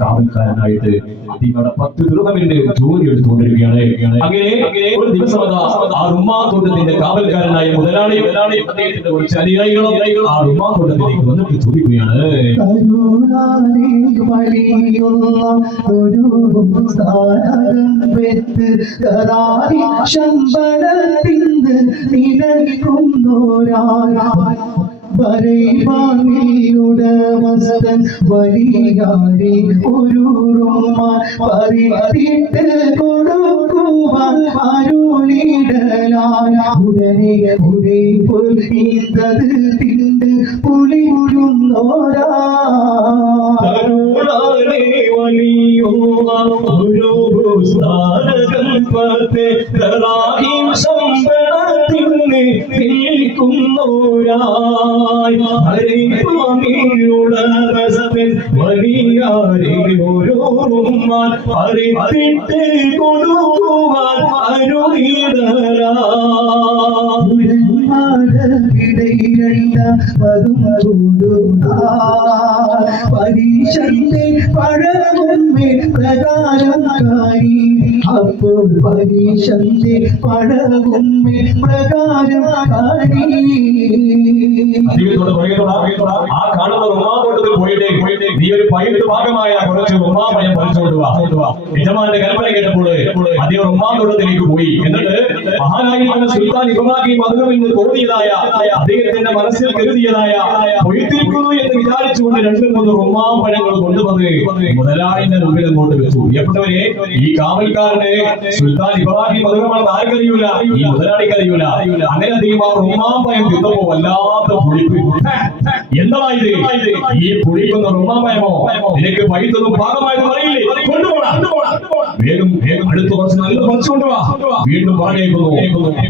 കാവൽക്കാരനായിട്ട് അതിവിടെ 10 ദിർഹമിന്റെ ജോലി എടുത്തുകൊണ്ടിരിക്കുകയാണ്. അങ്ങനെ ഒരു ദിവസം ആ റുമ്മാത്തോട്ടത്തിന്റെ കാവൽക്കാരനായ മുതലാളിയും അദ്ദേഹത്തിന്റെ കുറച്ച് അനുയായികളും ആ റുമ്മാത്തോട്ടത്തിലേക്ക് വന്നിട്ട് ചോദിക്കുകയാണ്, ഉടമസ്ഥൻ വലിയാരെ ഒരു പരിത്തിട്ട് കൊടുക്കുവാൻ അരുളിടലായ ഉടനെ ഒരേ പൊലിന്തത് തിണ്ട് പുളി ഉഴുന്നോരാ പരിത്തിട്ട് കൊടുക്കുവാൻ അരുളിടലാ പരീക്ഷന്റെ പഴകുമ്മേ പ്രകാരമായി അപ്പോൾ പരീക്ഷന്റെ പഴകുമ്മേ പ്രകാരമായി ആ കാണുന്ന ഉമ്മാത്തോട്ടത്തിൽ പോയിട്ട് നീ ഒരു പൈട്ട് ഭാഗമായ കുറച്ച് ഉമ്മാമയം പറിച്ചുകൊണ്ട് വാ. യജമാന്റെ കൽപ്പന കേട്ടപ്പോൾ അദ്ദേഹം ഉമ്മാത്തോട്ടത്തിലേക്ക് പോയി. എന്നിട്ട് മഹാനായിരിക്കുന്ന സുൽത്താൻ ഇബ്രാഹിം മദ്ഹബിന് തോന്നിയതായ അദ്ദേഹത്തിന്റെ മനസ്സിൽ കരുതിയതായ പൊയ്ത്തിരിക്കുന്നു എന്ന് വിചാരിച്ചുകൊണ്ട് 2-3 ഉമ്മാമ്പഴങ്ങൾ കൊണ്ടുവന്ന് മുതലാളിന്റെ മുമ്പിൽ അങ്ങോട്ട് വെച്ചു. പ്രിയപ്പെട്ടവരെ, ഈ കാവൽക്കാരനെ സുൽത്താൻ ഇബ്രാഹിം മദ്ഹബാണെന്ന് ആർക്കറിയൂല, ഈ മുതലാളിക്ക് അറിയൂല. അങ്ങനെ അദ്ദേഹം ആ ഉമ്മാമ്പഴം തിന്നപ്പോ വല്ലാത്ത പുളിപ്പ്. എന്തായത് ഈ പുളിക്കുന്ന ഉമ്മാമ്പഴമോ? നിനക്ക് പൈത്തതും ഭാഗമായതും അറിയില്ലേ? കൊണ്ടുപോടാ, വേഗം അടുത്ത് കുറച്ച് നല്ല പറിച്ചു കൊണ്ടുവാ. വീണ്ടും പറഞ്ഞേക്കുന്നു.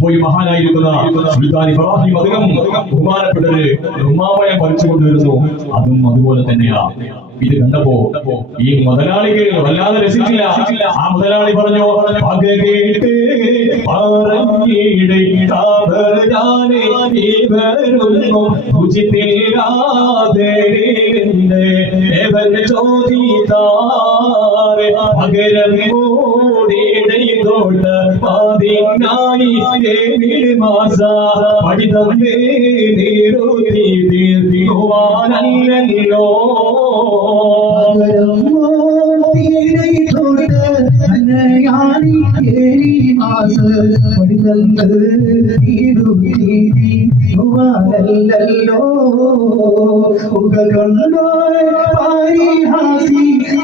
പോയി മഹാനായിരിക്കുന്ന സുൽത്താൻ ഇബ്രാഹിം മദ്ഹബ് ബഹുമാനപ്പെട്ടത് ഉമ്മാമ്പഴം പറിച്ചു കൊണ്ടുവരുന്നു. അതും അതുപോലെ തന്നെയാ. ഇത് കണ്ടപ്പോ ഈ മുതലാളിക്ക് വല്ലാതെ രസിച്ചില്ല. ആ മുതലാളി പറഞ്ഞു, പകകേട്ട് പകരം ോട്ട് പാതിനായി മാസ പഠിതേ നീരുത്തി തീർത്തിവാനല്ലോ ോ